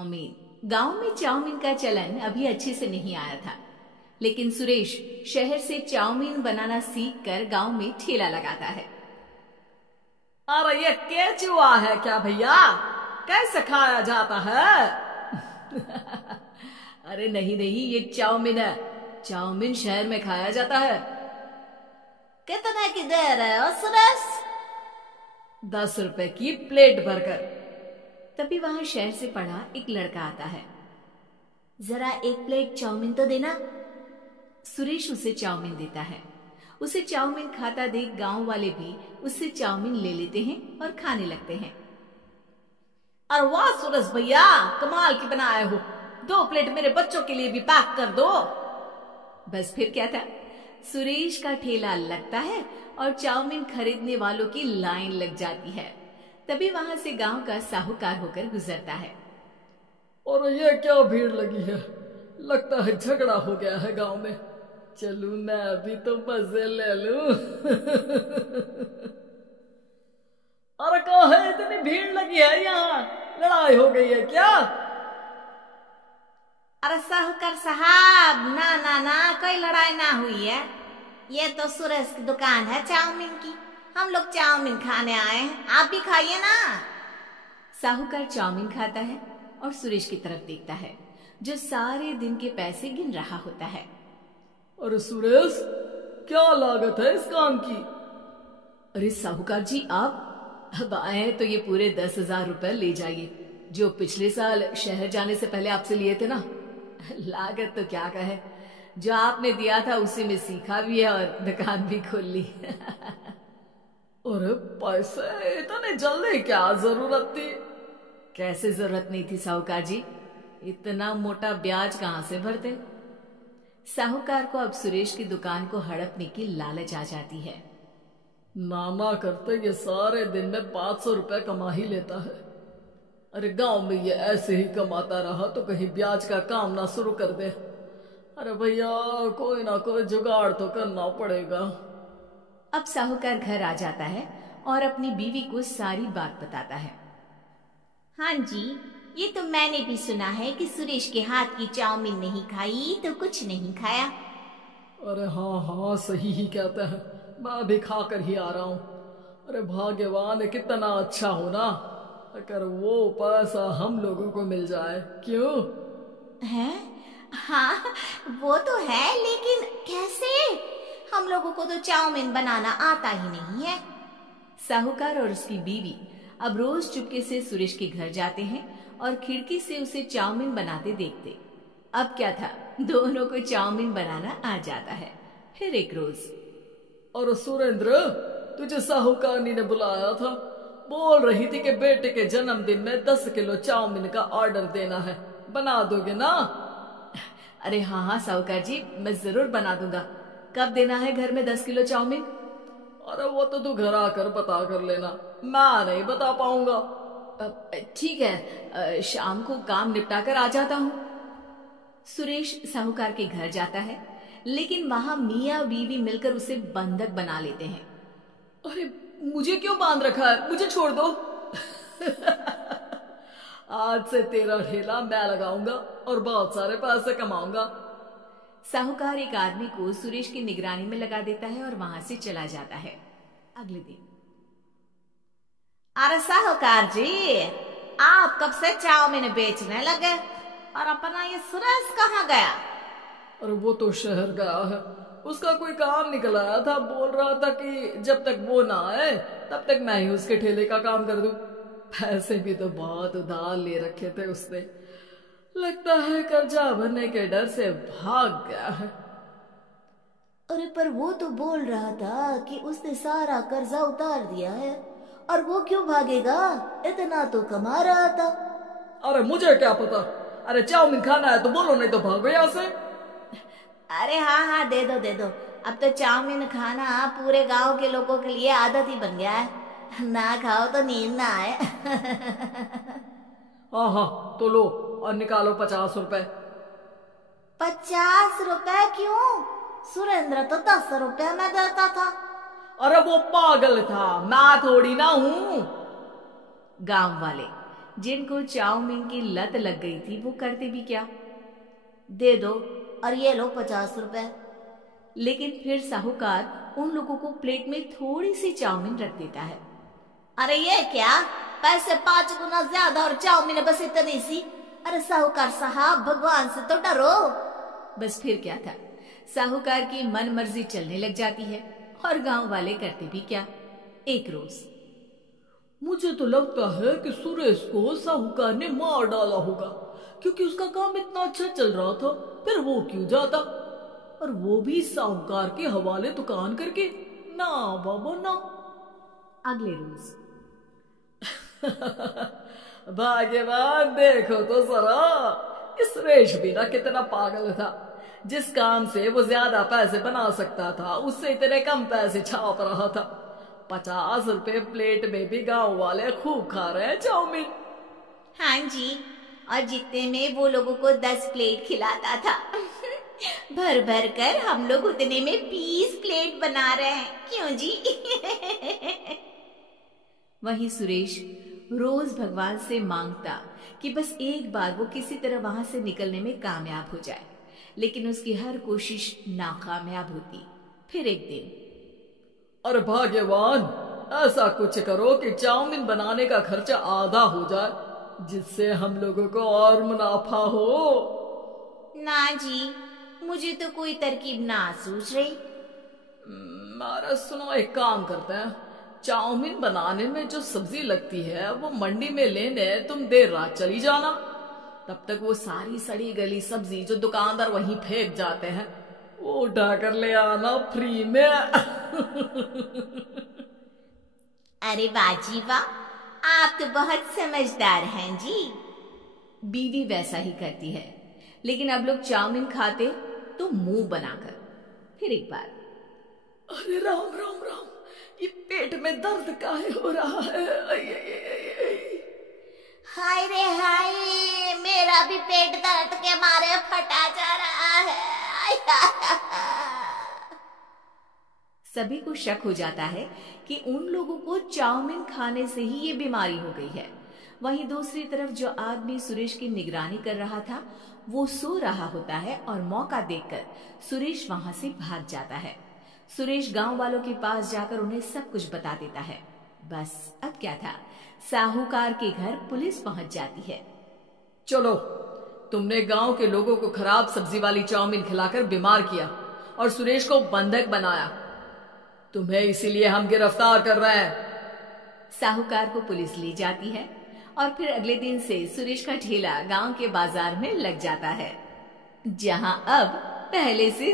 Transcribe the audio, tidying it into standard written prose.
Chowmein. गांव में chowmein का चलन अभी अच्छे से नहीं आया था, लेकिन सुरेश शहर से चाउमीन बनाना सीखकर गांव में ठेला लगाता है। अरे ये केचुआ है क्या भैया? कैसे खाया जाता है? अरे नहीं नहीं, ये चाउमीन है। चाउमीन शहर में खाया जाता है। कितने की दे रहे हो सुरेश? 10 रुपए की प्लेट भरकर। तभी वहां शहर से पढ़ा एक लड़का आता है। जरा एक प्लेट चाउमीन तो देना। सुरेश उसे चाउमीन देता है। उसे चाउमीन खाता देख गांव वाले भी उससे चाउमीन ले लेते हैं और खाने लगते हैं। अरे वाह सुरेश भैया, कमाल की बनाए हो। 2 प्लेट मेरे बच्चों के लिए भी पैक कर दो। बस फिर क्या था, सुरेश का ठेला लगता है और चाउमीन खरीदने वालों की लाइन लग जाती है। तभी वहां से गांव का साहूकार होकर गुजरता है। और ये क्या भीड़ लगी है? लगता है झगड़ा हो गया है गांव में। चलूं मैं अभी तो मजे ले लूं। अरे कहाँ है? इतनी भीड़ लगी है यहाँ, लड़ाई हो गई है क्या? अरे साहूकार साहब, ना ना ना, कोई लड़ाई ना हुई है। ये तो सुरेश की दुकान है चाउमीन की। हम लोग चाउमीन खाने आए हैं, आप भी खाइए ना। साहूकार चाउमीन खाता है और सुरेश की तरफ देखता है, जो सारे दिन के पैसे गिन रहा होता है। अरे सुरेश, क्या लागत है इस काम की? अरे साहूकार जी, आप अब आए हैं तो ये पूरे 10,000 रुपए ले जाइए, जो पिछले साल शहर जाने से पहले आपसे लिए थे ना। लागत तो क्या कहे, जो आपने दिया था उसी में सीखा भी है और दुकान भी खोल ली। अरे पैसे इतने जल्दी क्या जरूरत थी? कैसे जरूरत नहीं थी साहूकार जी, इतना मोटा ब्याज कहाँ से भरते। साहूकार को अब सुरेश की दुकान को हड़पने की लालच आ जाती है। मामा करते ये सारे दिन में 500 रुपए कमा ही लेता है। अरे गांव में ये ऐसे ही कमाता रहा तो कहीं ब्याज का काम ना शुरू कर दे। अरे भैया, कोई ना कोई जुगाड़ तो करना पड़ेगा। अब साहूकार घर आ जाता है और अपनी बीवी को सारी बात बताता है। हाँ जी, ये तो मैंने भी सुना है कि सुरेश के हाथ की चाउमीन नहीं खाई तो कुछ नहीं खाया। अरे हाँ हाँ, सही ही कहते हैं, मैं भी खा कर ही आ रहा हूँ। अरे भाग्यवान कितना अच्छा हो ना, अगर वो पैसा हम लोगों को मिल जाए। क्यों है? हाँ वो तो है, लेकिन कैसे? हम लोगों को तो चाउमीन बनाना आता ही नहीं है। साहूकार और उसकी बीवी अब रोज चुपके से सुरेश के घर जाते हैं और खिड़की से उसे चाउमीन बनाते देखते। अब क्या था, दोनों को चाउमीन बनाना आ जाता है। फिर एक रोज, और सुरेंद्र, तुझे साहूकारनी ने बुलाया था। बोल रही थी कि बेटे के जन्मदिन में 10 किलो चाउमीन का ऑर्डर देना है, बना दोगे ना? अरे हाँ हाँ साहूकार जी, मैं जरूर बना दूंगा। कब देना है घर में 10 किलो चाउमीन? अरे वो तो तू घर आकर पता कर लेना, मैं नहीं बता पाऊंगा। ठीक है, शाम को काम निपटा कर आ जाता हूँ। सुरेश साहूकार के घर जाता है, लेकिन वहां मियाँ बीवी मिलकर उसे बंधक बना लेते हैं। अरे मुझे क्यों बांध रखा है? मुझे छोड़ दो। आज से तेरा ठेला मैं लगाऊंगा और बहुत सारे पैसे कमाऊंगा। साहूकार एक आदमी को सुरेश की निगरानी में लगा देता है और वहां से चला जाता है। अगले दिन, अरे साहूकार जी, आप कब से चाउमीन बेचने लगे? और अपना ये सुरेश कहाँ गया? अरे वो तो शहर गया है, उसका कोई काम निकल आया था। बोल रहा था कि जब तक वो ना आए तब तक मैं ही उसके ठेले का काम कर दूं। पैसे भी तो बहुत उधार ले रखे थे उसने। लगता है कर्जा भरने के डर से भाग गया है। अरे पर वो तो बोल रहा था कि उसने सारा कर्जा उतार दिया है, और वो क्यों भागेगा? इतना तो कमा रहा था। अरे मुझे क्या पता। अरे चाउमीन खाना है तो बोलो, नहीं तो भागो यहाँ से। अरे हाँ हाँ, दे दो दे दो। अब तो चाउमीन खाना पूरे गांव के लोगों के लिए आदत ही बन गया है। ना खाओ तो नींद ना आए। हाँ हाँ, तो लो और निकालो 50 रुपए। 50 रुपए क्यों? सुरेंद्र तो 10 रुपए में देता था। अरे वो पागल था, मैं थोड़ी ना हूँ। गांव वाले जिनको चाउमीन की लत लग गई थी वो करते भी क्या, दे दो और ये लो 50 रुपए। लेकिन फिर साहूकार उन लोगों को प्लेट में थोड़ी सी चाउमीन रख देता है। अरे ये क्या, पैसे 5 गुना ज्यादा और चाउमीन बस इतनी सी। अरे साहूकार साहब, भगवान से तो डरो। बस फिर क्या था, साहूकार की मन मर्जी चलने लग जाती है और गांव वाले करते भी क्या। एक रोज मुझे तो लगता है कि सुरेश को साहूकार ने मार डाला होगा, क्योंकि उसका काम इतना अच्छा चल रहा था, फिर वो क्यों जाता, और वो भी साहूकार के हवाले दुकान करके। ना बाबा ना। अगले रोज भाग्यवान, देखो तो जरा, इस सुरेश भी ना कितना पागल था। जिस काम से वो ज्यादा पैसे बना सकता था उससे इतने कम पैसे छाप रहा था। 50 रुपए प्लेट में भी गांव वाले खूब खा रहे हैं चाउमीन। हाँ जी, और जितने में वो लोगों को 10 प्लेट खिलाता था। भर भर कर हम लोग उतने में 20 प्लेट बना रहे हैं, क्यों जी? वहीं सुरेश रोज भगवान से मांगता कि बस एक बार वो किसी तरह वहां से निकलने में कामयाब हो जाए, लेकिन उसकी हर कोशिश नाकामयाब होती। फिर एक दिन, अरे भाग्यवान, ऐसा कुछ करो कि चाउमीन बनाने का खर्चा आधा हो जाए, जिससे हम लोगों को और मुनाफा हो। ना जी, मुझे तो कोई तरकीब ना सूझ रही। अरे सुनो, एक काम करते हैं, चाउमीन बनाने में जो सब्जी लगती है वो मंडी में लेने तुम देर रात चली जाना। तब तक वो सारी सड़ी गली सब्जी जो दुकानदार वहीं फेंक जाते हैं वो उठा कर ले आना फ्री में। अरे वाह जी वाह, आप तो बहुत समझदार हैं जी। बीवी वैसा ही करती है, लेकिन अब लोग चाउमीन खाते तो मुंह बनाकर। फिर एक बार, अरे राम राम राम, ये पेट में दर्द काहे हो रहा है? हाय रे हाय, मेरा भी पेट दर्द के मारे फटा जा रहा है। सभी को शक हो जाता है कि उन लोगों को चाउमीन खाने से ही ये बीमारी हो गई है। वहीं दूसरी तरफ जो आदमी सुरेश की निगरानी कर रहा था वो सो रहा होता है और मौका देखकर सुरेश वहां से भाग जाता है। सुरेश गांव वालों के पास जाकर उन्हें सब कुछ बता देता है। बस अब क्या था, साहूकार के घर पुलिस पहुंच जाती है। चलो, तुमने गांव के लोगों को खराब सब्जी वाली चाउमीन खिलाकर बीमार किया और सुरेश को बंधक बनाया। तुम्हें इसीलिए हम गिरफ्तार कर रहे हैं। साहूकार को पुलिस ले जाती है और फिर अगले दिन से सुरेश का ठेला गांव के बाजार में लग जाता है, जहां अब पहले से